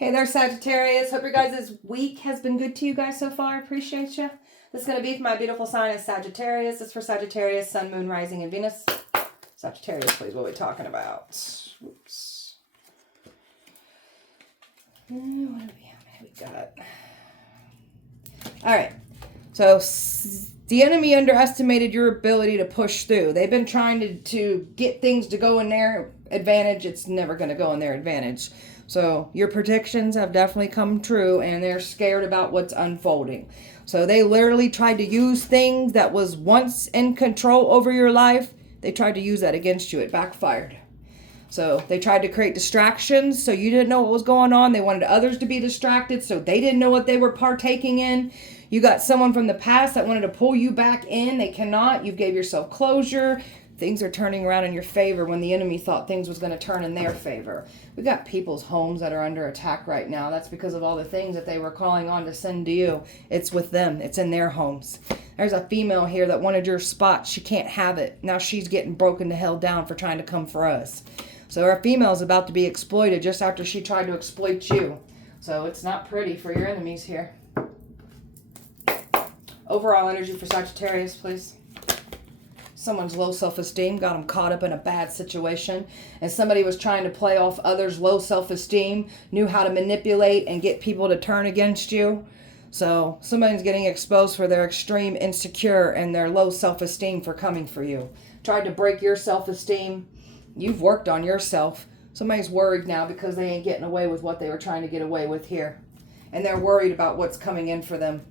Hey there, Sagittarius. Hope your guys' week has been good to you guys so far. Appreciate you. This is going to be for my beautiful sign of Sagittarius. This is for Sagittarius, Sun, Moon, Rising, and Venus. Sagittarius, please, what are we talking about? Oops. What do we got? All right. So the enemy underestimated your ability to push through. They've been trying to get things to go in their advantage. It's never going to go in their advantage. So your predictions have definitely come true, and they're scared about what's unfolding. So they literally tried to use things that was once in control over your life. They tried to use that against you. It backfired. So they tried to create distractions so you didn't know what was going on. They wanted others to be distracted so they didn't know what they were partaking in. You got someone from the past that wanted to pull you back in. They cannot. You gave yourself closure. Things are turning around in your favor when the enemy thought things was going to turn in their favor. We got people's homes that are under attack right now. That's because of all the things that they were calling on to send to you. It's with them. It's in their homes. There's a female here that wanted your spot. She can't have it. Now she's getting broken to hell down for trying to come for us. So our female is about to be exploited just after she tried to exploit you. So it's not pretty for your enemies here. Overall energy for Sagittarius, please. Someone's low self-esteem got them caught up in a bad situation, and somebody was trying to play off others' low self-esteem, knew how to manipulate and get people to turn against you. So somebody's getting exposed for their extreme insecure and their low self-esteem for coming for you. Tried to break your self-esteem. You've worked on yourself. Somebody's worried now because they ain't getting away with what they were trying to get away with here. And they're worried about what's coming in for them.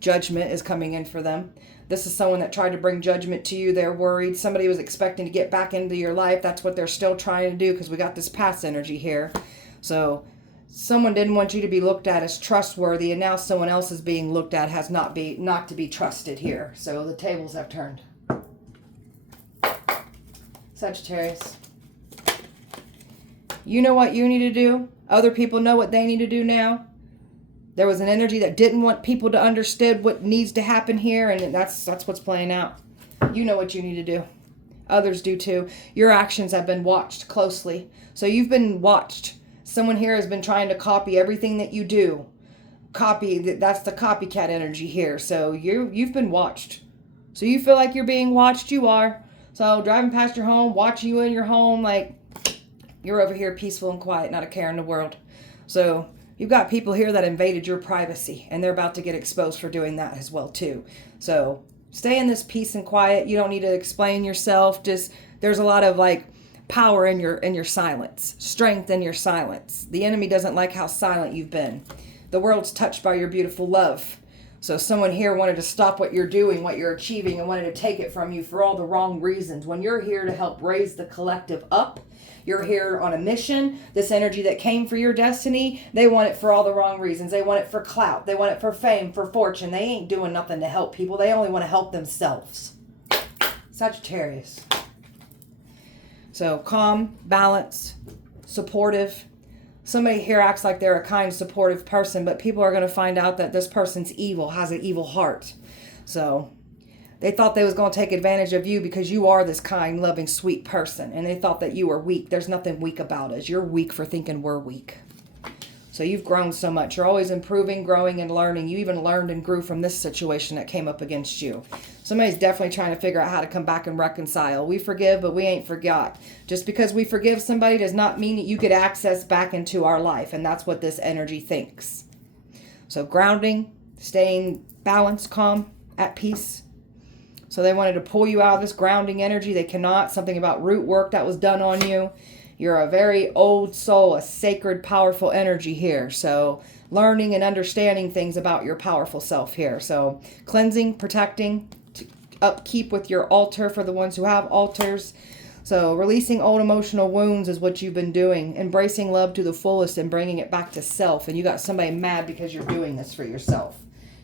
Judgment is coming in for them. This is someone that tried to bring judgment to you. They're worried. Somebody was expecting to get back into your life. That's what they're still trying to do because we got this past energy here. So someone didn't want you to be looked at as trustworthy, and now someone else is being looked at as not to be trusted here. So the tables have turned. Sagittarius. You know what you need to do. Other people know what they need to do now. There was an energy that didn't want people to understand what needs to happen here, and that's what's playing out. You know what you need to do. Others do too. Your actions have been watched closely. So you've been watched. Someone here has been trying to copy everything that you do. That's the copycat energy here. So you've been watched. So you feel like you're being watched, you are. So driving past your home, watching you in your home, like you're over here peaceful and quiet, not a care in the world. So you've got people here that invaded your privacy, and they're about to get exposed for doing that as well too. So stay in this peace and quiet. You don't need to explain yourself. Just there's a lot of like power in your silence, strength in your silence. The enemy doesn't like how silent you've been. The world's touched by your beautiful love. So someone here wanted to stop what you're doing, what you're achieving, and wanted to take it from you for all the wrong reasons. When you're here to help raise the collective up, you're here on a mission. This energy that came for your destiny, they want it for all the wrong reasons. They want it for clout. They want it for fame, for fortune. They ain't doing nothing to help people. They only want to help themselves. Sagittarius. So calm, balanced, supportive. Somebody here acts like they're a kind, supportive person, but people are going to find out that this person's evil, has an evil heart. So they thought they was going to take advantage of you because you are this kind, loving, sweet person. And they thought that you were weak. There's nothing weak about us. You're weak for thinking we're weak. So you've grown so much. You're always improving, growing, and learning. You even learned and grew from this situation that came up against you. Somebody's definitely trying to figure out how to come back and reconcile. We forgive, but we ain't forgot. Just because we forgive somebody does not mean that you get access back into our life. And that's what this energy thinks. So grounding, staying balanced, calm, at peace. So they wanted to pull you out of this grounding energy. They cannot. Something about root work that was done on you. You're a very old soul, a sacred, powerful energy here. So learning and understanding things about your powerful self here. So cleansing, protecting, upkeep with your altar for the ones who have altars. So releasing old emotional wounds is what you've been doing. Embracing love to the fullest and bringing it back to self. And you got somebody mad because you're doing this for yourself.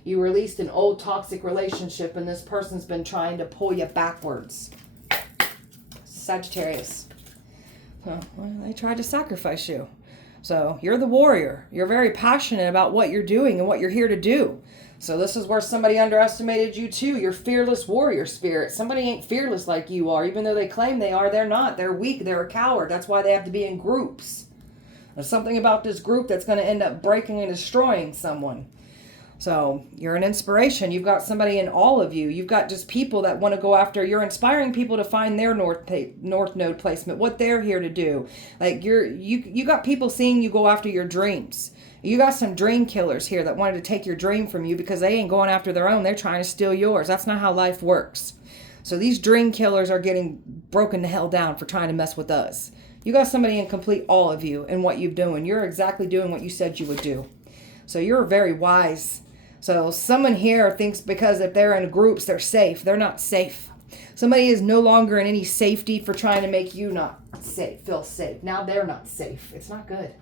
You released an old toxic relationship, and this person's been trying to pull you backwards. Sagittarius. Well, they tried to sacrifice you. So you're the warrior. You're very passionate about what you're doing and what you're here to do. So this is where somebody underestimated you too. Your fearless warrior spirit. Somebody ain't fearless like you are. Even though they claim they are, they're not. They're weak. They're a coward. That's why they have to be in groups. There's something about this group that's going to end up breaking and destroying someone. So you're an inspiration. You've got somebody in all of you. You've got just people that want to go after. You're inspiring people to find their north node placement, what they're here to do. Like you got people seeing you go after your dreams. You got some dream killers here that wanted to take your dream from you because they ain't going after their own. They're trying to steal yours. That's not how life works. So these dream killers are getting broken the hell down for trying to mess with us. You got somebody in complete all of you and what you're doing. You're exactly doing what you said you would do. So you're very wise. So someone here thinks because if they're in groups, they're safe. They're not safe. Somebody is no longer in any safety for trying to make you not safe, feel safe. Now they're not safe. It's not good.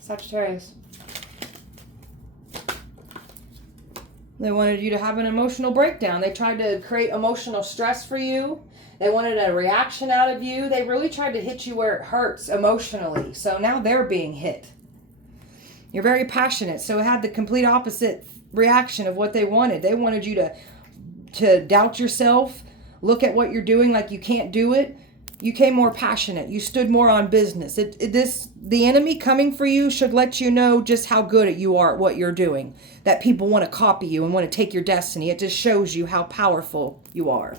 Sagittarius. They wanted you to have an emotional breakdown. They tried to create emotional stress for you. They wanted a reaction out of you. They really tried to hit you where it hurts emotionally. So now they're being hit. You're very passionate. So it had the complete opposite reaction of what they wanted. They wanted you to doubt yourself, look at what you're doing like you can't do it. You came more passionate. You stood more on business. The enemy coming for you should let you know just how good you are at what you're doing. That people want to copy you and want to take your destiny. It just shows you how powerful you are.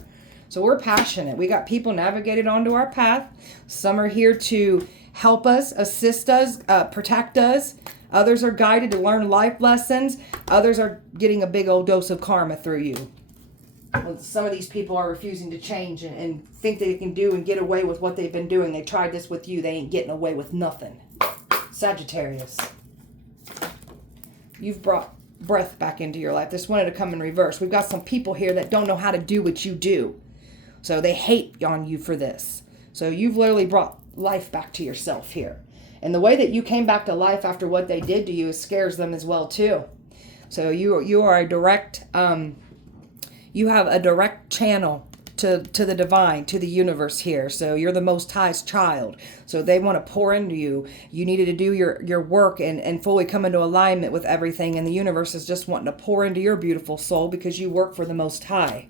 So we're passionate. We got people navigated onto our path. Some are here to help us, assist us, protect us. Others are guided to learn life lessons. Others are getting a big old dose of karma through you. Well, some of these people are refusing to change and think they can do and get away with what they've been doing. They tried this with you. They ain't getting away with nothing. Sagittarius. You've brought breath back into your life. This wanted to come in reverse. We've got some people here that don't know how to do what you do. So they hate on you for this. So you've literally brought life back to yourself here. And the way that you came back to life after what they did to you scares them as well too. So you are a direct, you have a direct channel to the divine, to the universe here. So you're the Most High's child. So they want to pour into you. You needed to do your work and fully come into alignment with everything. And the universe is just wanting to pour into your beautiful soul because you work for the Most High.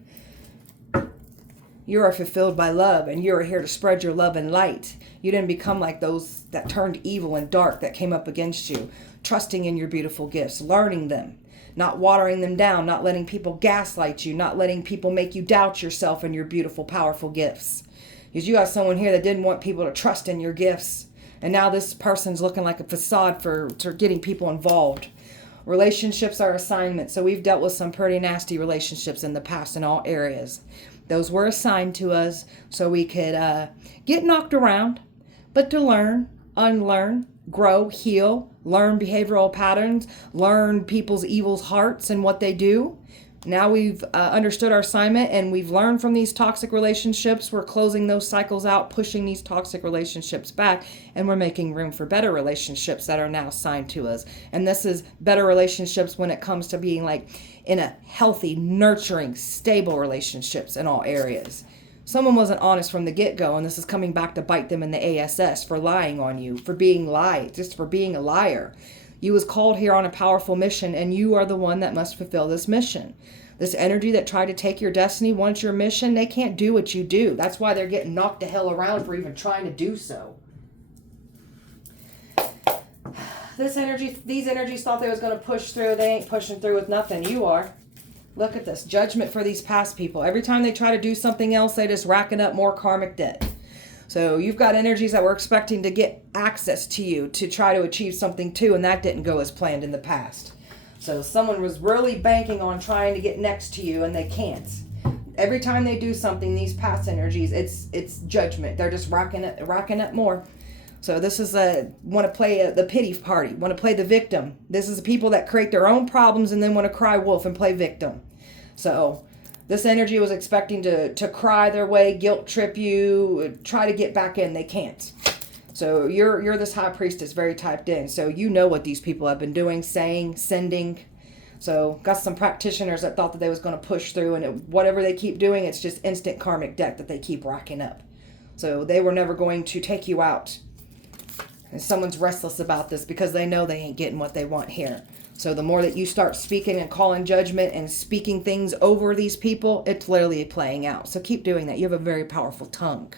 You are fulfilled by love, and you are here to spread your love and light. You didn't become like those that turned evil and dark that came up against you. Trusting in your beautiful gifts, learning them, not watering them down, not letting people gaslight you, not letting people make you doubt yourself and your beautiful, powerful gifts. Because you got someone here that didn't want people to trust in your gifts. And now this person's looking like a facade for getting people involved. Relationships are assignments. So we've dealt with some pretty nasty relationships in the past in all areas. Those were assigned to us so we could get knocked around, but to learn, unlearn, grow, heal, learn behavioral patterns, learn people's evil hearts and what they do. Now we've understood our assignment and we've learned from these toxic relationships. We're closing those cycles out, pushing these toxic relationships back, and we're making room for better relationships that are now assigned to us. And this is better relationships when it comes to being like in a healthy, nurturing, stable relationships in all areas. Someone wasn't honest from the get-go, and this is coming back to bite them in the ASS for lying on you, for being just for being a liar. You was called here on a powerful mission, and you are the one that must fulfill this mission. This energy that tried to take your destiny, once your mission, they can't do what you do. That's why they're getting knocked the hell around for even trying to do so. These energies thought they was going to push through. They ain't pushing through with nothing. You are. Look at this. Judgment for these past people. Every time they try to do something else, they just racking up more karmic debt. So you've got energies that were expecting to get access to you to try to achieve something too, and that didn't go as planned in the past. So someone was really banking on trying to get next to you, and they can't. Every time they do something, these past energies, it's judgment. They're just racking up more. So this is want to play the pity party, want to play the victim. This is the people that create their own problems and then want to cry wolf and play victim. So this energy was expecting to cry their way, guilt trip you, try to get back in. They can't. So you're this high priestess, very typed in. So you know what these people have been doing, saying, sending. So got some practitioners that thought that they was going to push through, and whatever they keep doing, it's just instant karmic debt that they keep racking up. So they were never going to take you out. And someone's restless about this because they know they ain't getting what they want here. So the more that you start speaking and calling judgment and speaking things over these people, it's literally playing out. So keep doing that. You have a very powerful tongue.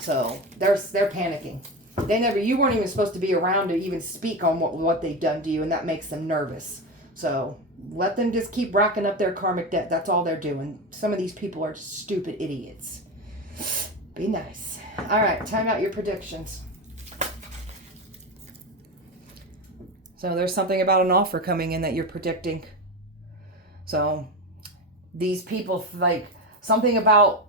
So they're panicking. You weren't even supposed to be around to even speak on what they've done to you, and that makes them nervous. So let them just keep racking up their karmic debt. That's all they're doing. Some of these people are stupid idiots. Be nice. All right, time out your predictions. So there's something about an offer coming in that you're predicting. So these people, like, something about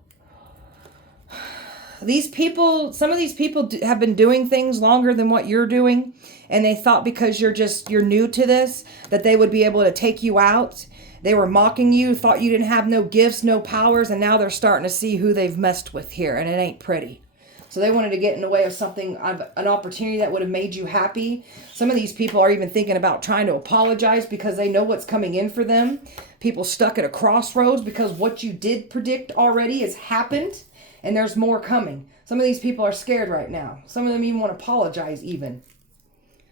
these people, some of these people have been doing things longer than what you're doing. And they thought because you're new to this, that they would be able to take you out. They were mocking you, thought you didn't have no gifts, no powers. And now they're starting to see who they've messed with here. And it ain't pretty. So they wanted to get in the way of something, an opportunity that would have made you happy. Some of these people are even thinking about trying to apologize because they know what's coming in for them. People stuck at a crossroads because what you did predict already has happened. And there's more coming. Some of these people are scared right now. Some of them even want to apologize even.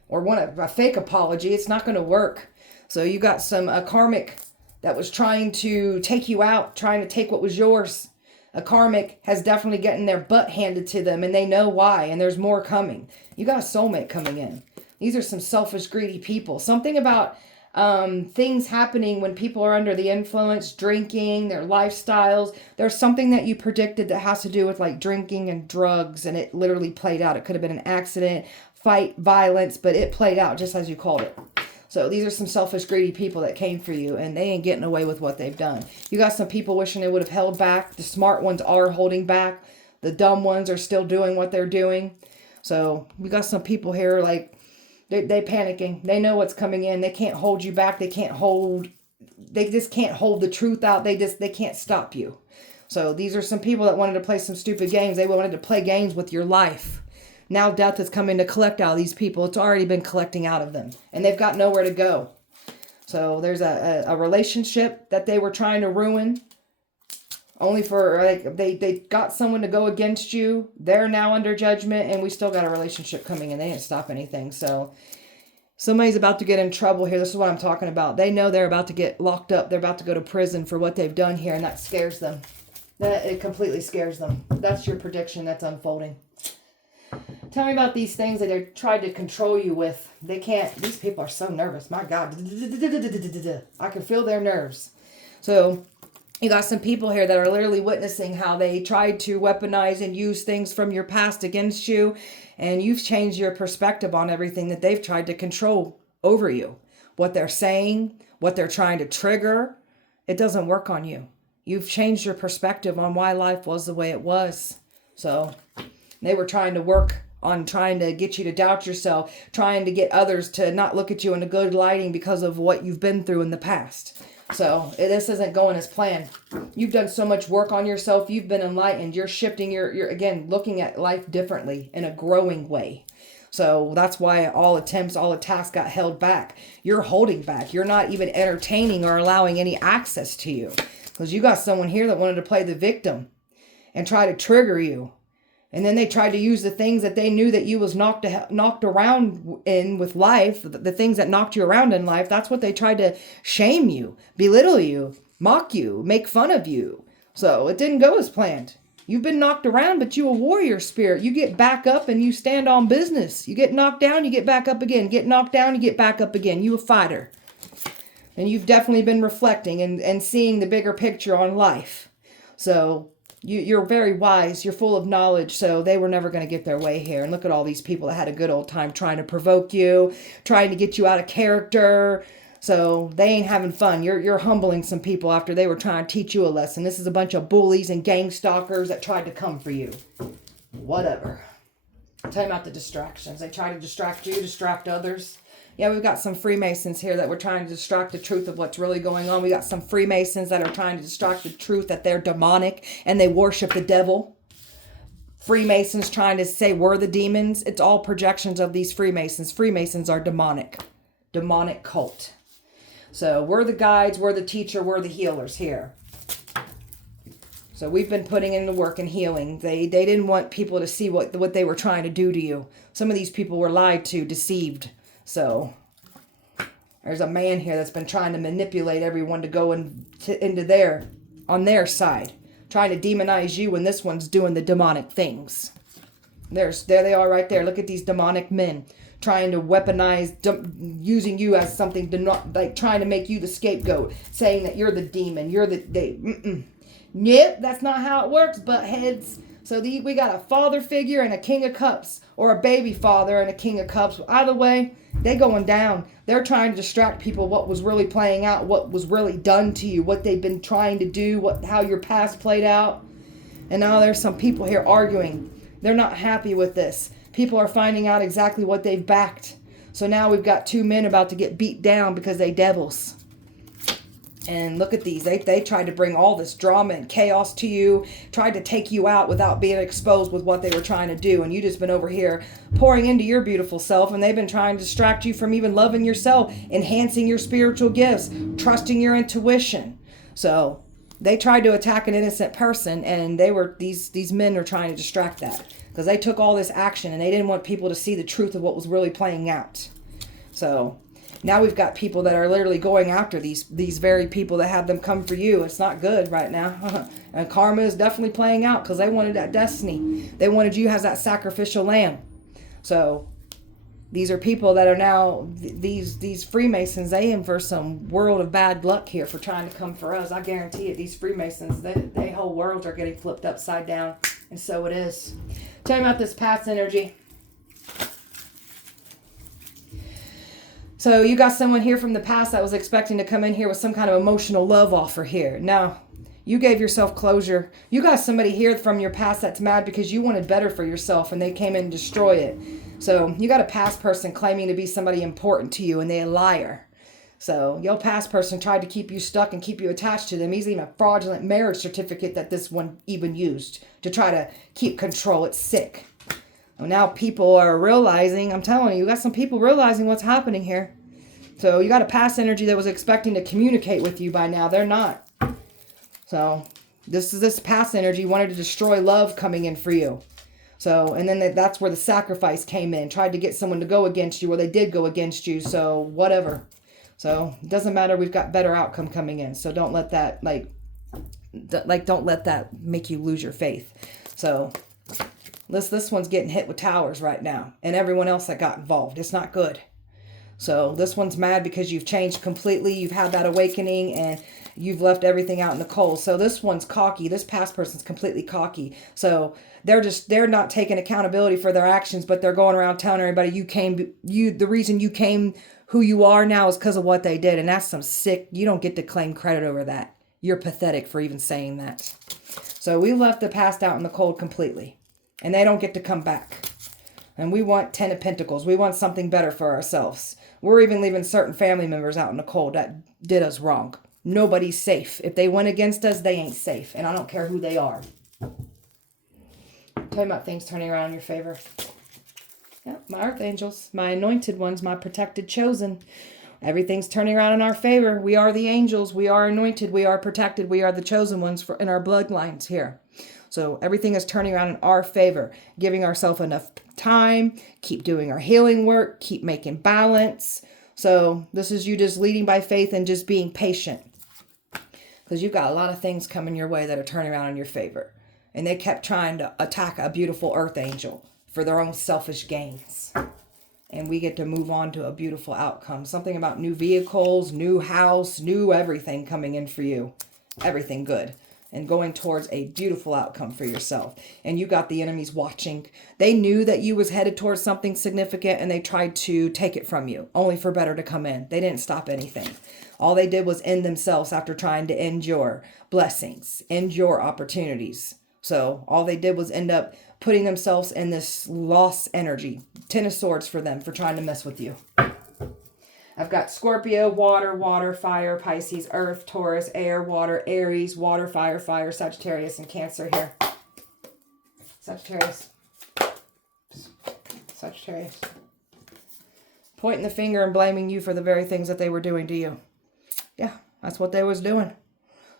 Or want a fake apology. It's not going to work. So you got some karmic that was trying to take you out, trying to take what was yours. A karmic has definitely gotten their butt handed to them, and they know why, and there's more coming. You got a soulmate coming in. These are some selfish, greedy people. Something about things happening when people are under the influence, drinking, their lifestyles. There's something that you predicted that has to do with like drinking and drugs, and it literally played out. It could have been an accident, fight, violence, but it played out just as you called it. So these are some selfish, greedy people that came for you, and they ain't getting away with what they've done. You got some people wishing they would have held back. The smart ones are holding back. The dumb ones are still doing what they're doing. So we got some people here like they panicking. They know what's coming in. They can't hold you back. They just can't hold the truth out. They can't stop you. So these are some people that wanted to play some stupid games. They wanted to play games with your life. Now death is coming to collect out of these people. It's already been collecting out of them. And they've got nowhere to go. So there's a relationship that they were trying to ruin. Only for, like, they got someone to go against you. They're now under judgment. And we still got a relationship coming in. They didn't stop anything. So somebody's about to get in trouble here. This is what I'm talking about. They know they're about to get locked up. They're about to go to prison for what they've done here. And that scares them. It completely scares them. That's your prediction that's unfolding. Tell me about these things that they tried to control you with. They can't. These people are so nervous. My God. I can feel their nerves. So you got some people here that are literally witnessing how they tried to weaponize and use things from your past against you. And you've changed your perspective on everything that they've tried to control over you. What they're saying, what they're trying to trigger. It doesn't work on you. You've changed your perspective on why life was the way it was. So they were trying to work on trying to get you to doubt yourself, trying to get others to not look at you in a good lighting because of what you've been through in the past. So this isn't going as planned. You've done so much work on yourself. You've been enlightened. You're shifting. You're again, looking at life differently in a growing way. So that's why all attacks got held back. You're holding back. You're not even entertaining or allowing any access to you. Because you got someone here that wanted to play the victim and try to trigger you. And then they tried to use the things that they knew that you was knocked around in with life, the things that knocked you around in life. That's what they tried to shame you, belittle you, mock you, make fun of you. So it didn't go as planned. You've been knocked around, but you a warrior spirit. You get back up and you stand on business. You get knocked down, you get back up again. Get knocked down, you get back up again. You a fighter. And you've definitely been reflecting and seeing the bigger picture on life. So you're very wise. You're full of knowledge. So they were never going to get their way here. And look at all these people that had a good old time trying to provoke you, trying to get you out of character. So they ain't having fun. You're humbling some people after they were trying to teach you a lesson. This is a bunch of bullies and gang stalkers that tried to come for you. Whatever. Tell me about the distractions. They try to distract you, distract others. Yeah, we've got some Freemasons here that were trying to distract the truth of what's really going on. We got some Freemasons that are trying to distract the truth that they're demonic and they worship the devil. Freemasons trying to say we're the demons. It's all projections of these Freemasons. Freemasons are demonic. Demonic cult. So we're the guides, we're the teacher, we're the healers here. So we've been putting in the work and healing. They didn't want people to see what they were trying to do to you. Some of these people were lied to, deceived. So there's a man here that's been trying to manipulate everyone to go on their side. Trying to demonize you when this one's doing the demonic things. There they are right there. Look at these demonic men trying to weaponize, using you as something to not, like trying to make you the scapegoat, saying that you're the demon, you're the Nope, that's not how it works, butt heads. So we got a father figure and a king of cups, or a baby father and a king of cups. Either way, they going down. They're trying to distract people what was really playing out, what was really done to you, what they've been trying to do, how your past played out. And now there's some people here arguing. They're not happy with this. People are finding out exactly what they've backed. So now we've got two men about to get beat down because they devils. And look at these. They tried to bring all this drama and chaos to you, tried to take you out without being exposed with what they were trying to do. And you just been over here pouring into your beautiful self, and they've been trying to distract you from even loving yourself, enhancing your spiritual gifts, trusting your intuition. So they tried to attack an innocent person, and these men are trying to distract that because they took all this action and they didn't want people to see the truth of what was really playing out. So now we've got people that are literally going after these very people that have them come for you. It's not good right now. And karma is definitely playing out because they wanted that destiny. They wanted you as that sacrificial lamb. So these are people that are now, these Freemasons, they in for some world of bad luck here for trying to come for us. I guarantee it, these Freemasons, they whole worlds are getting flipped upside down. And so it is. Tell me about this past energy. So you got someone here from the past that was expecting to come in here with some kind of emotional love offer here. Now, you gave yourself closure. You got somebody here from your past that's mad because you wanted better for yourself and they came in and destroy it. So you got a past person claiming to be somebody important to you and they're a liar. So your past person tried to keep you stuck and keep you attached to them. He's even a fraudulent marriage certificate that this one even used to try to keep control. It's sick. Well, now people are realizing, I'm telling you, got some people realizing what's happening here. So you got a past energy that was expecting to communicate with you by now. They're not. So this past energy wanted to destroy love coming in for you. So, and then that's where the sacrifice came in. Tried to get someone to go against you. Well, they did go against you. So whatever. So it doesn't matter. We've got better outcome coming in. So don't let that, don't let that make you lose your faith. So this one's getting hit with towers right now. And everyone else that got involved. It's not good. So this one's mad because you've changed completely. You've had that awakening and you've left everything out in the cold. So this one's cocky. This past person's completely cocky. So they're not taking accountability for their actions, but they're going around telling everybody the reason you came who you are now is because of what they did. And that's some sick, you don't get to claim credit over that. You're pathetic for even saying that. So we left the past out in the cold completely. And they don't get to come back. And we want 10 of Pentacles. We want something better for ourselves. We're even leaving certain family members out in the cold that did us wrong. Nobody's safe. If they went against us, they ain't safe. And I don't care who they are. Tell me about things turning around in your favor. Yeah, my earth angels, my anointed ones, my protected chosen. Everything's turning around in our favor. We are the angels. We are anointed. We are protected. We are the chosen ones in our bloodlines here. So everything is turning around in our favor, giving ourselves enough time, keep doing our healing work, keep making balance. So this is you just leading by faith and just being patient. Because you've got a lot of things coming your way that are turning around in your favor. And they kept trying to attack a beautiful earth angel for their own selfish gains. And we get to move on to a beautiful outcome. Something about new vehicles, new house, new everything coming in for you. Everything good. And going towards a beautiful outcome for yourself. And you got the enemies watching. They knew that you was headed towards something significant and they tried to take it from you, only for better to come in. They didn't stop anything. All they did was end themselves after trying to end your blessings, end your opportunities. So all they did was end up putting themselves in this lost energy. 10 of Swords for them for trying to mess with you. I've got Scorpio, water, fire, Pisces, earth, Taurus, air, water, Aries, water, fire, Sagittarius, and Cancer here. Sagittarius. Pointing the finger and blaming you for the very things that they were doing to you. Yeah, that's what they was doing.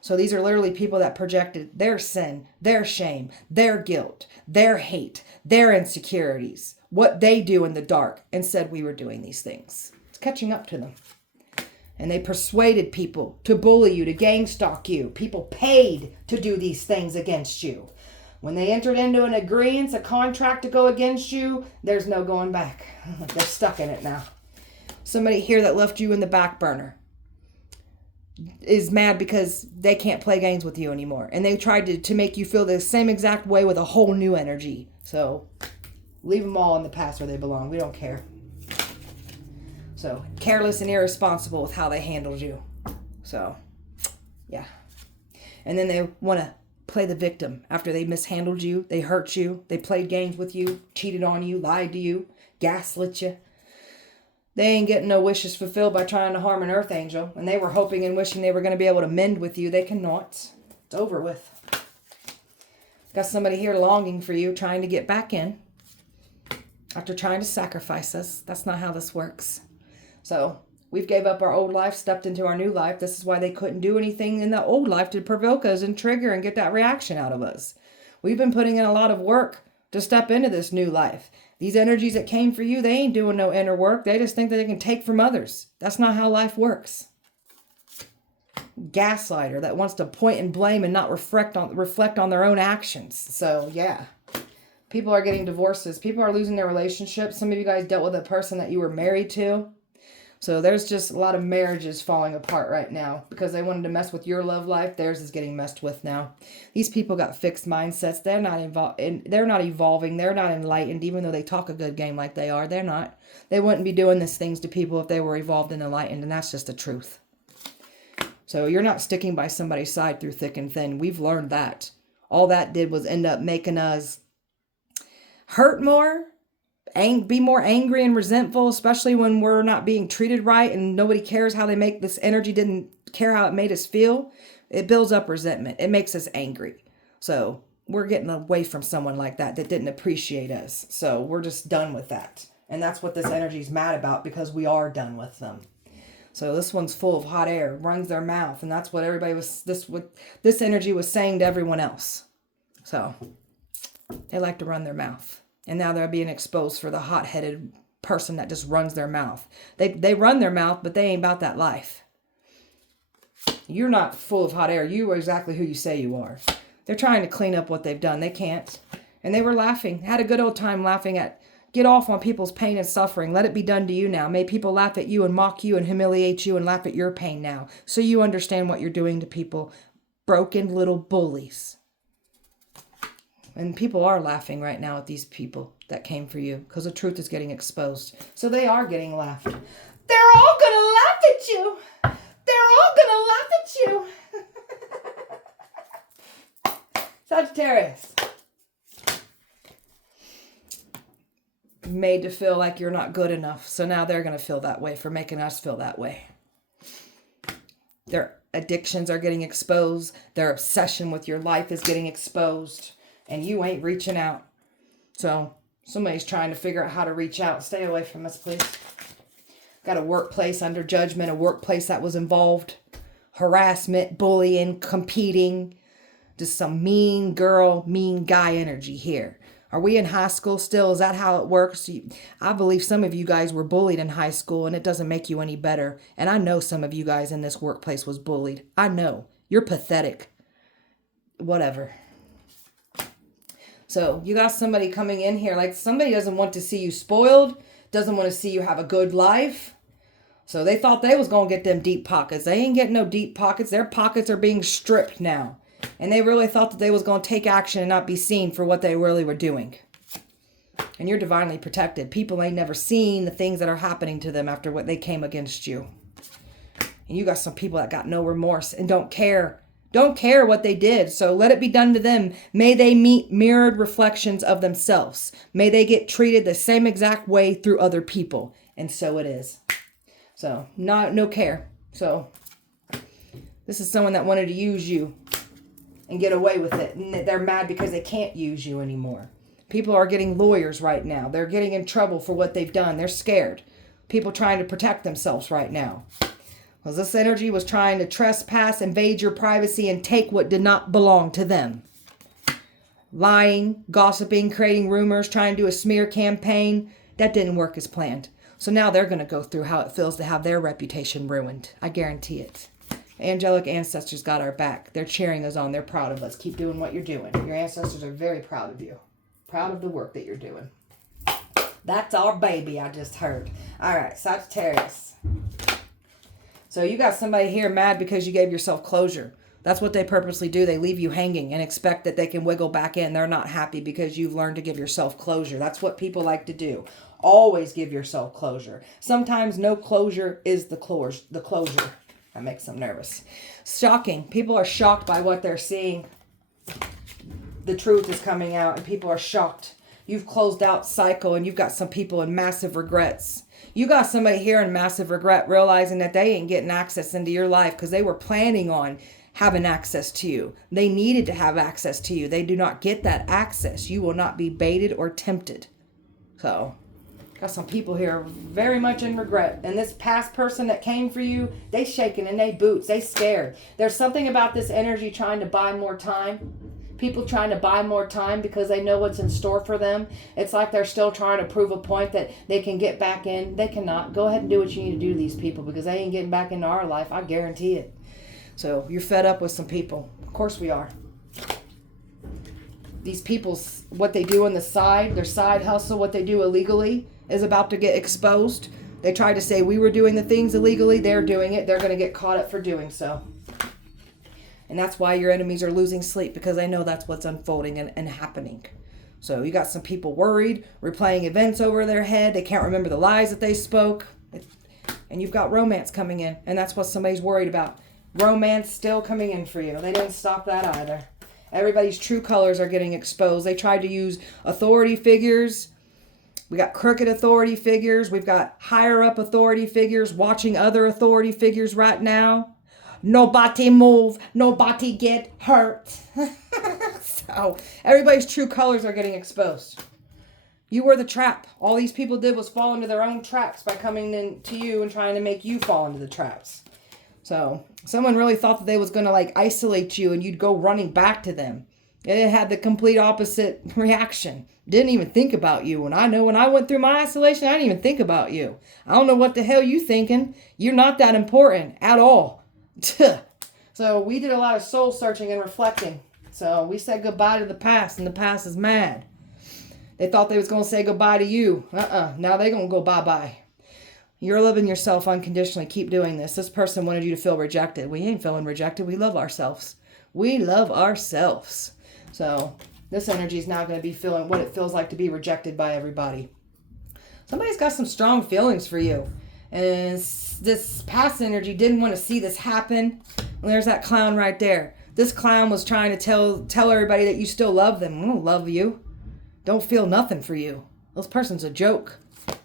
So these are literally people that projected their sin, their shame, their guilt, their hate, their insecurities, what they do in the dark, and said we were doing these things. Catching up to them. And they persuaded people to bully you, to gang stalk you. People paid to do these things against you. When they entered into an agreement, a contract to go against you, there's no going back. They're stuck in it now. Somebody here that left you in the back burner is mad because they can't play games with you anymore. And they tried to make you feel the same exact way with a whole new energy. So leave them all in the past where they belong. We don't care. So careless and irresponsible with how they handled you. So yeah. And then they want to play the victim after they mishandled you. They hurt you. They played games with you, cheated on you, lied to you, gaslit you. They ain't getting no wishes fulfilled by trying to harm an earth angel. And they were hoping and wishing they were going to be able to mend with you. They cannot. It's over with. Got somebody here longing for you, trying to get back in after trying to sacrifice us. That's not how this works. So we've gave up our old life, stepped into our new life. This is why they couldn't do anything in the old life to provoke us and trigger and get that reaction out of us. We've been putting in a lot of work to step into this new life. These energies that came for you, they ain't doing no inner work. They just think that they can take from others. That's not how life works. Gaslighter that wants to point and blame and not reflect on their own actions. So yeah, people are getting divorces. People are losing their relationships. Some of you guys dealt with a person that you were married to. So there's just a lot of marriages falling apart right now because they wanted to mess with your love life. Theirs is getting messed with now. These people got fixed mindsets. They're not evolving. They're not enlightened, even though they talk a good game like they are. They're not. They wouldn't be doing these things to people if they were evolved and enlightened, and that's just the truth. So you're not sticking by somebody's side through thick and thin. We've learned that. All that did was end up making us hurt more, be more angry and resentful, especially when we're not being treated right and nobody cares how they make this energy, didn't care how it made us feel. It builds up resentment. It makes us angry. So we're getting away from someone like that didn't appreciate us. So we're just done with that. And that's what this energy is mad about, because we are done with them. So this one's full of hot air, runs their mouth. And that's what everybody was, this energy was saying to everyone else. So they like to run their mouth. And now they're being exposed for the hot-headed person that just runs their mouth. They run their mouth, but they ain't about that life. You're not full of hot air. You are exactly who you say you are. They're trying to clean up what they've done. They can't. And they were laughing. Had a good old time laughing at, get off on people's pain and suffering. Let it be done to you now. May people laugh at you and mock you and humiliate you and laugh at your pain now. So you understand what you're doing to people. Broken little bullies. And people are laughing right now at these people that came for you because the truth is getting exposed. So they are getting laughed. They're all going to laugh at you. They're all going to laugh at you. Sagittarius. Made to feel like you're not good enough. So now they're going to feel that way for making us feel that way. Their addictions are getting exposed. Their obsession with your life is getting exposed. And you ain't reaching out. So somebody's trying to figure out how to reach out. Stay away from us, please. Got a workplace under judgment. A workplace that was involved. Harassment, bullying, competing. Just some mean girl, mean guy energy here. Are we in high school still? Is that how it works? I believe some of you guys were bullied in high school, and it doesn't make you any better. And I know some of you guys in this workplace was bullied. I know. You're pathetic. Whatever. So you got somebody coming in here, like somebody doesn't want to see you spoiled, doesn't want to see you have a good life. So they thought they was going to get them deep pockets. They ain't getting no deep pockets. Their pockets are being stripped now. And they really thought that they was going to take action and not be seen for what they really were doing. And you're divinely protected. People ain't never seen the things that are happening to them after what they came against you. And you got some people that got no remorse and don't care. Don't care what they did, so let it be done to them. May they meet mirrored reflections of themselves. May they get treated the same exact way through other people. And so it is. So, no care. So, this is someone that wanted to use you and get away with it. And they're mad because they can't use you anymore. People are getting lawyers right now. They're getting in trouble for what they've done. They're scared. People trying to protect themselves right now. Because this energy was trying to trespass, invade your privacy, and take what did not belong to them. Lying, gossiping, creating rumors, trying to do a smear campaign. That didn't work as planned. So now they're going to go through how it feels to have their reputation ruined. I guarantee it. Angelic ancestors got our back. They're cheering us on. They're proud of us. Keep doing what you're doing. Your ancestors are very proud of you. Proud of the work that you're doing. That's our baby, I just heard. All right, Sagittarius. So you got somebody here mad because you gave yourself closure. That's what they purposely do. They leave you hanging and expect that they can wiggle back in. They're not happy because you've learned to give yourself closure. That's what people like to do. Always give yourself closure. Sometimes no closure is the closure. That makes them nervous. Shocking. People are shocked by what they're seeing. The truth is coming out and people are shocked. You've closed out cycle and you've got some people in massive regrets. You got somebody here in massive regret realizing that they ain't getting access into your life because they were planning on having access to you. They needed to have access to you. They do not get that access. You will not be baited or tempted. So, got some people here very much in regret. And this past person that came for you, they shaking in their boots. They scared. There's something about this energy trying to buy more time. People trying to buy more time because they know what's in store for them. It's like they're still trying to prove a point that they can get back in. They cannot. Go ahead and do what you need to do to these people because they ain't getting back into our life. I guarantee it. So you're fed up with some people. Of course we are. These people's, what they do on the side, their side hustle, what they do illegally is about to get exposed. They tried to say we were doing the things illegally. They're doing it. They're going to get caught up for doing so. And that's why your enemies are losing sleep because they know that's what's unfolding and happening. So you got some people worried, replaying events over their head. They can't remember the lies that they spoke. And you've got romance coming in. And that's what somebody's worried about. Romance still coming in for you. They didn't stop that either. Everybody's true colors are getting exposed. They tried to use authority figures. We got crooked authority figures. We've got higher up authority figures watching other authority figures right now. Nobody move. Nobody get hurt. So everybody's true colors are getting exposed. You were the trap. All these people did was fall into their own traps by coming in to you and trying to make you fall into the traps. So someone really thought that they was going to like isolate you and you'd go running back to them. It had the complete opposite reaction. Didn't even think about you. And I know when I went through my isolation, I didn't even think about you. I don't know what the hell you thinking. You're not that important at all. So we did a lot of soul searching and reflecting. So we said goodbye to the past and the past is mad. They thought they was going to say goodbye to you. Now they going to go bye-bye. You're loving yourself unconditionally. Keep doing this. This person wanted you to feel rejected. We ain't feeling rejected. We love ourselves. We love ourselves. So this energy is now going to be feeling what it feels like to be rejected by everybody. Somebody's got some strong feelings for you. And this past energy didn't want to see this happen. And there's that clown right there. This clown was trying to tell everybody that you still love them. I don't love you. Don't feel nothing for you. This person's a joke.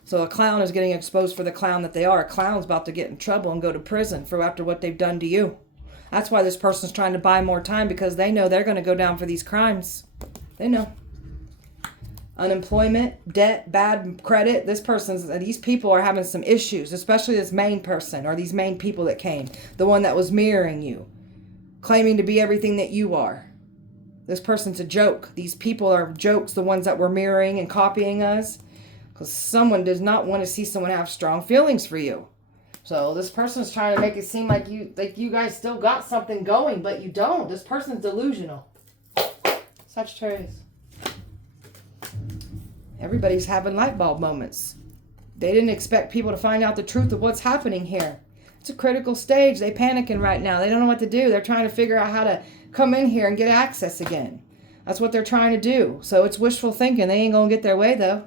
So a clown is getting exposed for the clown that they are. A clown's about to get in trouble and go to prison for after what they've done to you. That's why this person's trying to buy more time because they know they're going to go down for these crimes. They know. Unemployment, debt, bad credit. These people are having some issues, especially this main person or these main people that came. The one that was mirroring you, claiming to be everything that you are. This person's a joke. These people are jokes, the ones that were mirroring and copying us. Because someone does not want to see someone have strong feelings for you. So this person's trying to make it seem like you guys still got something going, but you don't. This person's delusional. Sagittarius. Everybody's having light bulb moments. They didn't expect people to find out the truth of what's happening here. It's a critical stage. They're panicking right now. They don't know what to do. They're trying to figure out how to come in here and get access again. That's what they're trying to do. So it's wishful thinking. They ain't going to get their way, though.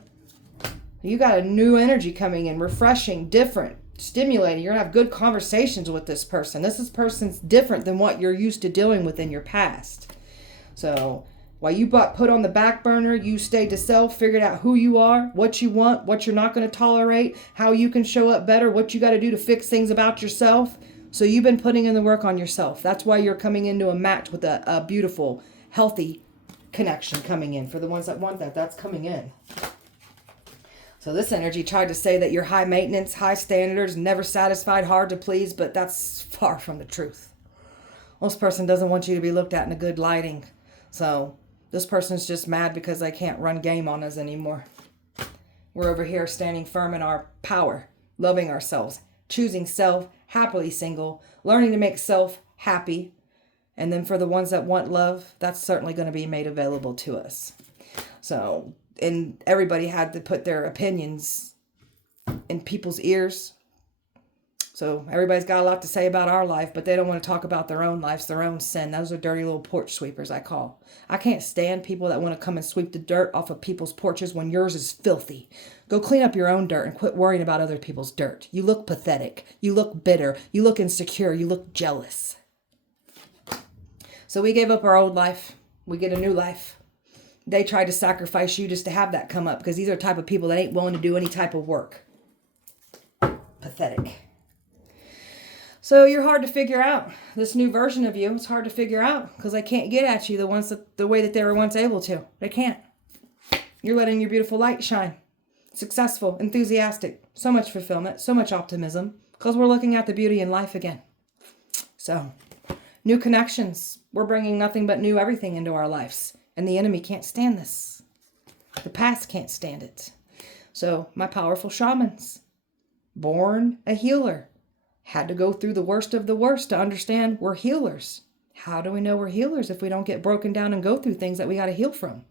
You got a new energy coming in, refreshing, different, stimulating. You're going to have good conversations with this person. This person's different than what you're used to dealing with in your past. So while you put on the back burner, you stayed to self, figured out who you are, what you want, what you're not going to tolerate, how you can show up better, what you got to do to fix things about yourself. So you've been putting in the work on yourself. That's why you're coming into a match with a beautiful, healthy connection coming in. For the ones that want that, that's coming in. So this energy tried to say that you're high maintenance, high standards, never satisfied, hard to please, but that's far from the truth. This person doesn't want you to be looked at in a good lighting. So this person's just mad because they can't run game on us anymore. We're over here standing firm in our power, loving ourselves, choosing self, happily single, learning to make self happy. And then for the ones that want love, that's certainly going to be made available to us. So, and everybody had to put their opinions in people's ears. So everybody's got a lot to say about our life, but they don't want to talk about their own lives, their own sin. Those are dirty little porch sweepers, I call. I can't stand people that want to come and sweep the dirt off of people's porches when yours is filthy. Go clean up your own dirt and quit worrying about other people's dirt. You look pathetic. You look bitter. You look insecure. You look jealous. So we gave up our old life. We get a new life. They tried to sacrifice you just to have that come up, because these are the type of people that ain't willing to do any type of work. Pathetic. So you're hard to figure out. This new version of you, it's hard to figure out because they can't get at you the way that they were once able to. They can't. You're letting your beautiful light shine. Successful, enthusiastic, so much fulfillment, so much optimism, because we're looking at the beauty in life again. So, new connections. We're bringing nothing but new everything into our lives. And the enemy can't stand this. The past can't stand it. So, my powerful shamans, born a healer, had to go through the worst of the worst to understand we're healers. How do we know we're healers if we don't get broken down and go through things that we got to heal from?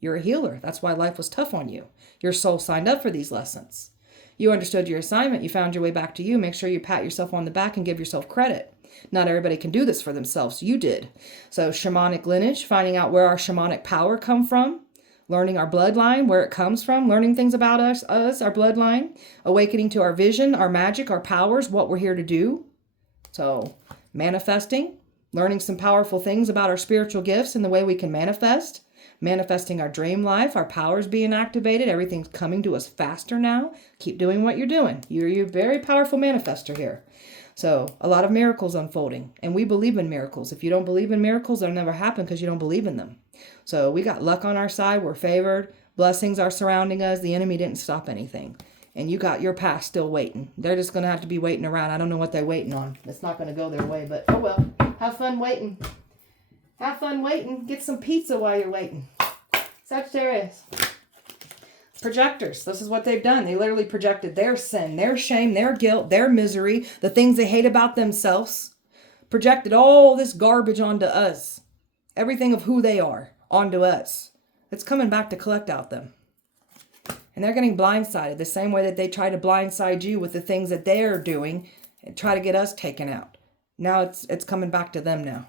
You're a healer. That's why life was tough on you. Your soul signed up for these lessons. You understood your assignment. You found your way back to you. Make sure you pat yourself on the back and give yourself credit. Not everybody can do this for themselves. You did. So shamanic lineage, finding out where our shamanic power come from, learning our bloodline, where it comes from, learning things about us, our bloodline, awakening to our vision, our magic, our powers, what we're here to do. So manifesting, learning some powerful things about our spiritual gifts and the way we can manifest, manifesting our dream life, our powers being activated, everything's coming to us faster now. Keep doing what you're doing. You're a very powerful manifester here. So a lot of miracles unfolding, and we believe in miracles. If you don't believe in miracles, they'll never happen because you don't believe in them. So we got luck on our side. We're favored. Blessings are surrounding us. The enemy didn't stop anything. And you got your past still waiting. They're just going to have to be waiting around. I don't know what they're waiting on. It's not going to go their way, but oh well. Have fun waiting. Have fun waiting. Get some pizza while you're waiting. Sagittarius. Projectors. This is what they've done. They literally projected their sin, their shame, their guilt, their misery, the things they hate about themselves. Projected all this garbage onto us. Everything of who they are onto us. It's coming back to collect out them. And they're getting blindsided the same way that they try to blindside you with the things that they're doing and try to get us taken out. Now it's coming back to them now.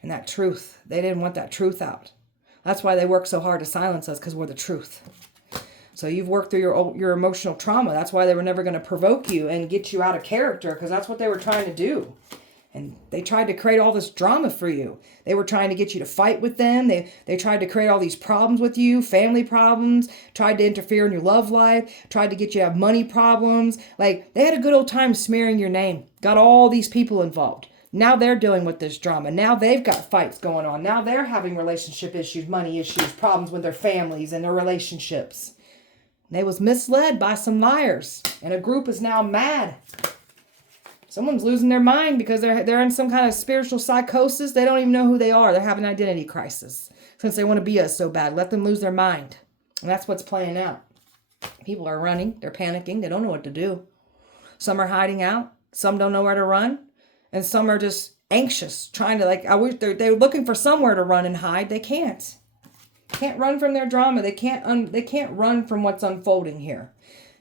And that truth, they didn't want that truth out. That's why they work so hard to silence us, because we're the truth. So you've worked through your emotional trauma. That's why they were never going to provoke you and get you out of character, because that's what they were trying to do. And they tried to create all this drama for you. They were trying to get you to fight with them. They tried to create all these problems with you, family problems, tried to interfere in your love life, tried to get you to have money problems. Like, they had a good old time smearing your name. Got all these people involved. Now they're dealing with this drama. Now they've got fights going on. Now they're having relationship issues, money issues, problems with their families and their relationships. They was misled by some liars. And a group is now mad. Someone's losing their mind because they're in some kind of spiritual psychosis. They don't even know who they are. They're having an identity crisis since they want to be us so bad. Let them lose their mind. And that's what's playing out. People are running. They're panicking. They don't know what to do. Some are hiding out. Some don't know where to run. And some are just anxious, trying to, they're looking for somewhere to run and hide. They can't. Can't run from their drama. They can't run from what's unfolding here.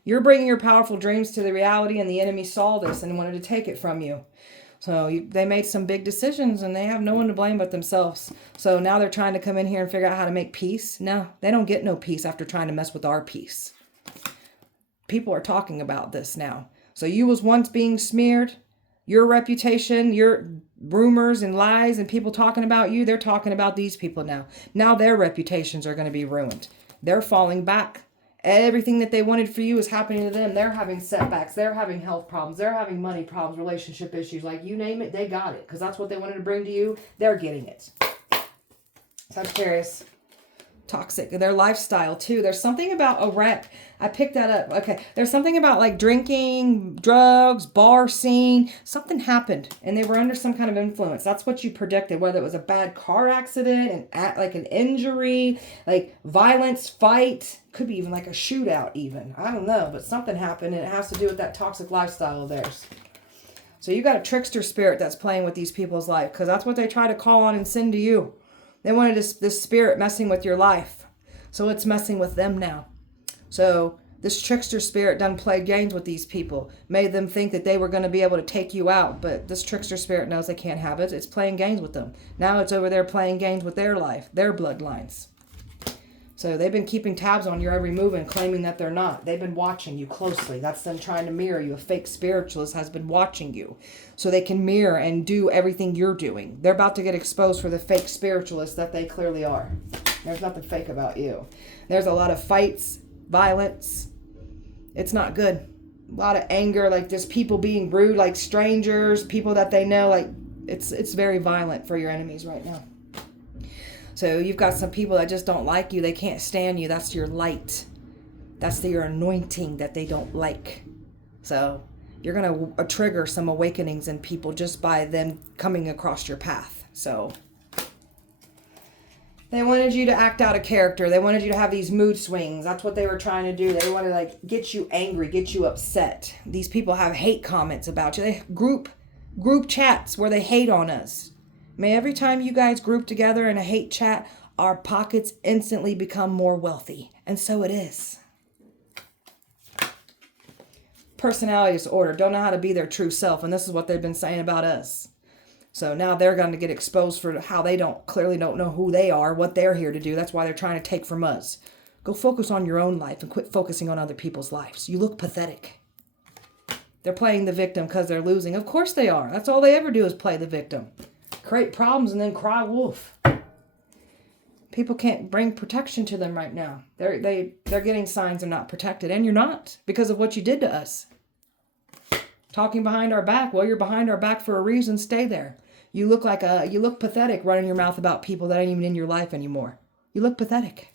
You're bringing your powerful dreams to the reality, and the enemy saw this and wanted to take it from you. So they made some big decisions, and they have no one to blame but themselves. So now they're trying to come in here and figure out how to make peace. No, they don't get no peace after trying to mess with our peace. People are talking about this now. So you was once being smeared. Your reputation, your rumors and lies and people talking about you, they're talking about these people now. Now their reputations are going to be ruined. They're falling back. Everything that they wanted for you is happening to them. They're having setbacks. They're having health problems. They're having money problems, relationship issues. Like, you name it, they got it. Because that's what they wanted to bring to you. They're getting it. Sagittarius. Toxic. Their lifestyle too. There's something about a wreck. I picked that up. Okay. There's something about like drinking, drugs, bar scene. Something happened and they were under some kind of influence. That's what you predicted, whether it was a bad car accident, like an injury, like violence, fight. Could be even like a shootout even. I don't know. But something happened and it has to do with that toxic lifestyle of theirs. So you got a trickster spirit that's playing with these people's life because that's what they try to call on and send to you. They wanted this spirit messing with your life. So it's messing with them now. So this trickster spirit done played games with these people. Made them think that they were going to be able to take you out. But this trickster spirit knows they can't have it. It's playing games with them. Now it's over there playing games with their life. Their bloodlines. So they've been keeping tabs on your every move and claiming that they're not. They've been watching you closely. That's them trying to mirror you. A fake spiritualist has been watching you. So they can mirror and do everything you're doing. They're about to get exposed for the fake spiritualists that they clearly are. There's nothing fake about you. There's a lot of fights, violence. It's not good. A lot of anger, like there's people being rude, like strangers, people that they know. Like it's very violent for your enemies right now. So you've got some people that just don't like you. They can't stand you. That's your light. That's your anointing that they don't like. So you're going to trigger some awakenings in people just by them coming across your path. So they wanted you to act out of character. They wanted you to have these mood swings. That's what they were trying to do. They want to like get you angry, get you upset. These people have hate comments about you. They group chats where they hate on us. May every time you guys group together in a hate chat, our pockets instantly become more wealthy. And so it is. Personality disorder. Don't know how to be their true self. And this is what they've been saying about us. So now they're going to get exposed for how they clearly don't know who they are, what they're here to do. That's why they're trying to take from us. Go focus on your own life and quit focusing on other people's lives. You look pathetic. They're playing the victim because they're losing. Of course they are. That's all they ever do is play the victim. Create problems and then cry wolf. People can't bring protection to them right now. They're getting signs they're not protected. And you're not because of what you did to us. Talking behind our back. Well, you're behind our back for a reason. Stay there. You look pathetic running your mouth about people that ain't even in your life anymore. You look pathetic.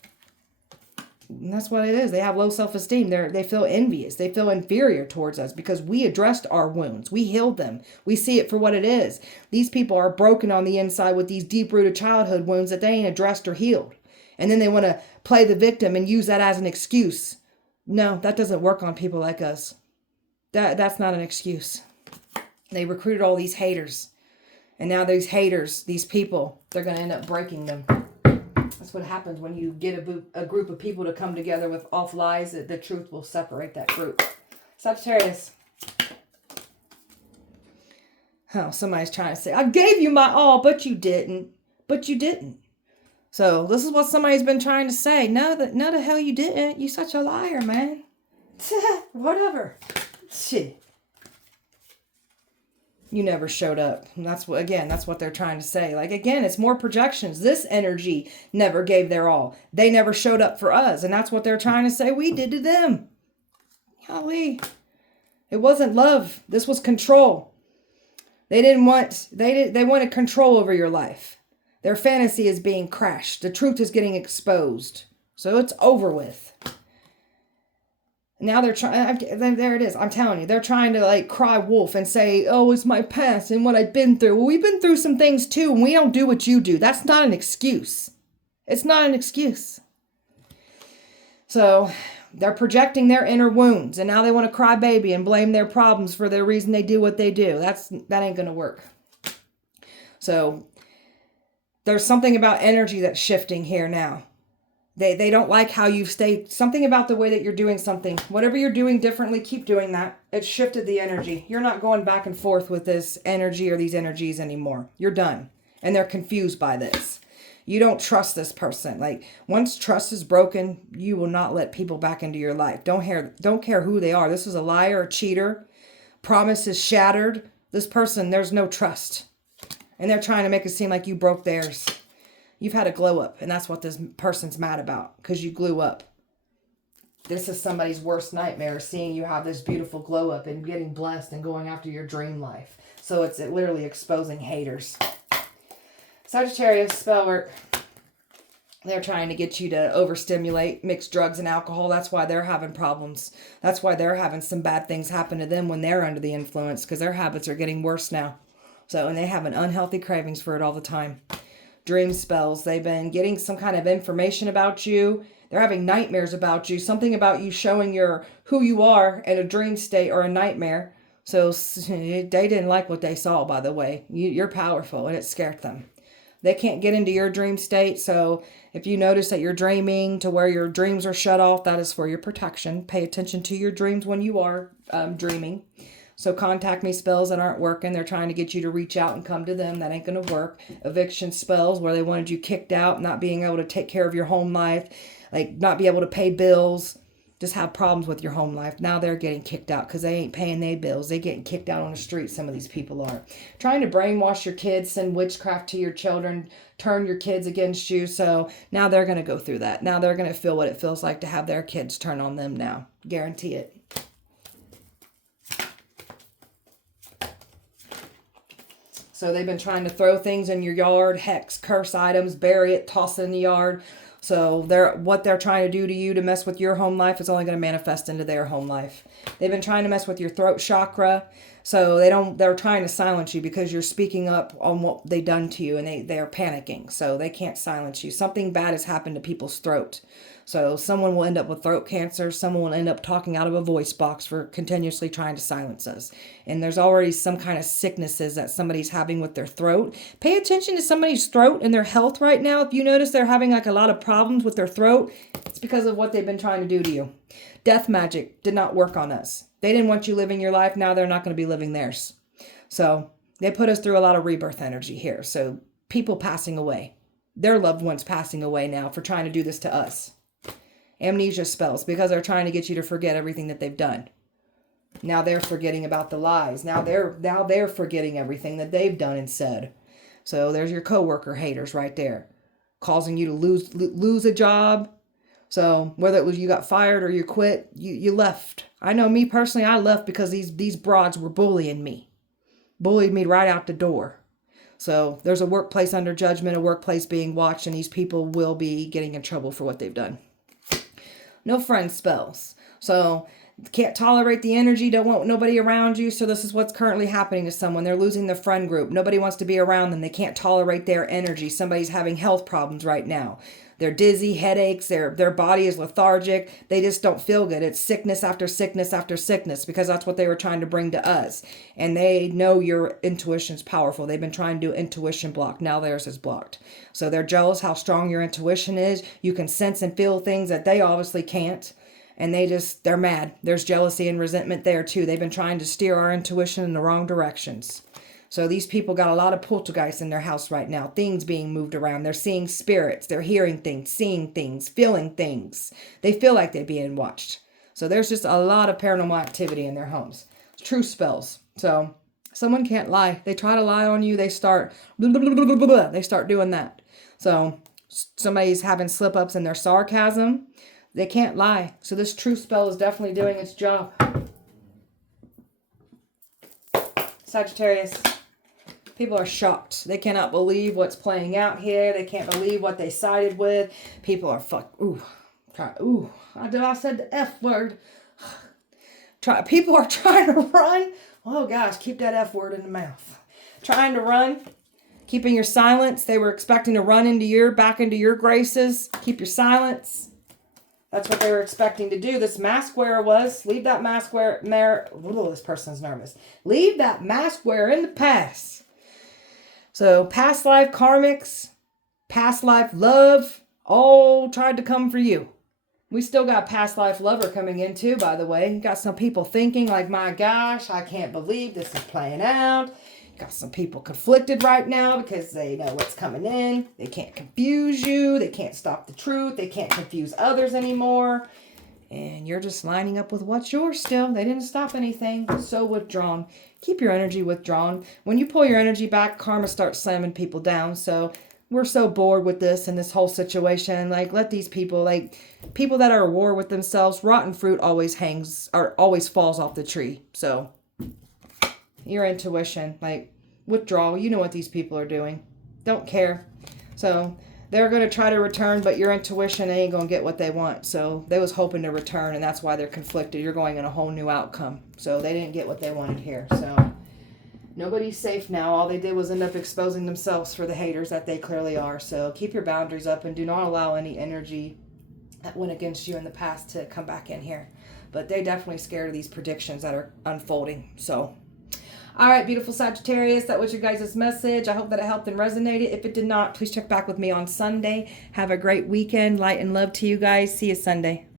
And that's what it is. They have low self-esteem. They feel envious. They feel inferior towards us because we addressed our wounds. We healed them. We see it for what it is. These people are broken on the inside with these deep-rooted childhood wounds that they ain't addressed or healed. And then they want to play the victim and use that as an excuse. No, that doesn't work on people like us. That's not an excuse. They recruited all these haters. And now these haters, these people, they're going to end up breaking them. That's what happens when you get a group of people to come together with off lies. That the truth will separate that group. Sagittarius. Oh, somebody's trying to say, I gave you my all, but you didn't. But you didn't. So this is what somebody's been trying to say. No, the hell you didn't. You such a liar, man. Whatever. Shit. You never showed up. And that's what they're trying to say. Like, again, it's more projections. This energy never gave their all. They never showed up for us. And that's what they're trying to say we did to them. Golly. It wasn't love. This was control. They wanted control over your life. Their fantasy is being crashed. The truth is getting exposed. So it's over with. Now they're trying, there it is. I'm telling you, they're trying to like cry wolf and say, oh, it's my past and what I've been through. Well, we've been through some things too, and we don't do what you do. That's not an excuse. It's not an excuse. So they're projecting their inner wounds, and now they want to cry baby and blame their problems for the reason they do what they do. That ain't going to work. So there's something about energy that's shifting here now. They don't like how you've stayed. Something about the way that you're doing something. Whatever you're doing differently, keep doing that. It shifted the energy. You're not going back and forth with this energy or these energies anymore. You're done. And they're confused by this. You don't trust this person. Like, once trust is broken, you will not let people back into your life. Don't care who they are. This is a liar, a cheater. Promise is shattered. This person, there's no trust. And they're trying to make it seem like you broke theirs. You've had a glow up, and that's what this person's mad about, because you blew up. This is somebody's worst nightmare, seeing you have this beautiful glow up and getting blessed and going after your dream life. So it's literally exposing haters. Sagittarius, spell work. They're trying to get you to overstimulate, mix drugs and alcohol. That's why they're having problems. That's why they're having some bad things happen to them when they're under the influence, because their habits are getting worse now. So, and they have an unhealthy cravings for it all the time. Dream spells. They've been getting some kind of information about you. They're having nightmares about you. Something about you showing who you are in a dream state or a nightmare. So they didn't like what they saw, by the way. You're powerful, and it scared them. They can't get into your dream state. So if you notice that you're dreaming to where your dreams are shut off, that is for your protection. Pay attention to your dreams when you are dreaming. So contact me spells that aren't working. They're trying to get you to reach out and come to them. That ain't going to work. Eviction spells where they wanted you kicked out, not being able to take care of your home life, like not be able to pay bills, just have problems with your home life. Now they're getting kicked out because they ain't paying their bills. They getting kicked out on the street. Some of these people are trying to brainwash your kids, send witchcraft to your children, turn your kids against you. So now they're going to go through that. Now they're going to feel what it feels like to have their kids turn on them now. Guarantee it. So they've been trying to throw things in your yard, hex, curse items, bury it, toss it in the yard. So what they're trying to do to you to mess with your home life is only going to manifest into their home life. They've been trying to mess with your throat chakra. So they're trying to silence you because you're speaking up on what they done to you, and they're panicking. So they can't silence you. Something bad has happened to people's throat. So someone will end up with throat cancer. Someone will end up talking out of a voice box for continuously trying to silence us. And there's already some kind of sicknesses that somebody's having with their throat. Pay attention to somebody's throat and their health right now. If you notice they're having like a lot of problems with their throat, it's because of what they've been trying to do to you. Death magic did not work on us. They didn't want you living your life. Now they're not going to be living theirs. So they put us through a lot of rebirth energy here. So people passing away, their loved ones passing away now for trying to do this to us. Amnesia spells because they're trying to get you to forget everything that they've done. Now they're forgetting about the lies. Now they're forgetting everything that they've done and said. So there's your coworker haters right there, causing you to lose a job. So whether it was you got fired or you quit, you left. I know me personally, I left because these broads were bullying me. Bullied me right out the door. So there's a workplace under judgment, a workplace being watched, and these people will be getting in trouble for what they've done. No friend spells. So can't tolerate the energy, don't want nobody around you. So this is what's currently happening to someone. They're losing their friend group. Nobody wants to be around them. They can't tolerate their energy. Somebody's having health problems right now. They're dizzy, headaches, their body is lethargic. They just don't feel good. It's sickness after sickness after sickness because that's what they were trying to bring to us. And they know your intuition's powerful. They've been trying to do intuition block. Now theirs is blocked. So they're jealous how strong your intuition is. You can sense and feel things that they obviously can't. And they're mad. There's jealousy and resentment there too. They've been trying to steer our intuition in the wrong directions. So these people got a lot of poltergeists in their house right now. Things being moved around. They're seeing spirits. They're hearing things, seeing things, feeling things. They feel like they're being watched. So there's just a lot of paranormal activity in their homes. Truth spells. So someone can't lie. They try to lie on you. They start blah, blah, blah, blah, blah, blah. They start doing that. So somebody's having slip-ups in their sarcasm. They can't lie. So this truth spell is definitely doing its job. Sagittarius. People are shocked. They cannot believe what's playing out here. They can't believe what they sided with. People are I said the F word. People are trying to run. Oh gosh, keep that F word in the mouth. Trying to run. Keeping your silence. They were expecting to run back into your graces. Keep your silence. That's what they were expecting to do. This mask wearer was. Leave that mask wearer. This person's nervous. Leave that mask wearer in the past. So past life karmics, past life love, all tried to come for you. We still got past life lover coming in too, by the way. You got some people thinking like, my gosh, I can't believe this is playing out. You got some people conflicted right now because they know what's coming in. They can't confuse you. They can't stop the truth. They can't confuse others anymore. And you're just lining up with what's yours still. They didn't stop anything. So withdrawn. Keep your energy withdrawn. When you pull your energy back, karma starts slamming people down. So we're so bored with this and this whole situation. Like, let these people, people that are at war with themselves, rotten fruit always falls off the tree. So your intuition, withdraw. You know what these people are doing. Don't care. So They're going to try to return, but your intuition ain't going to get what they want. So they was hoping to return, and that's why they're conflicted. You're going in a whole new outcome. So they didn't get what they wanted here. So nobody's safe now. All they did was end up exposing themselves for the haters that they clearly are. So keep your boundaries up and do not allow any energy that went against you in the past to come back in here. But they're definitely scared of these predictions that are unfolding. So, all right, beautiful Sagittarius, that was your guys' message. I hope that it helped and resonated. If it did not, please check back with me on Sunday. Have a great weekend. Light and love to you guys. See you Sunday.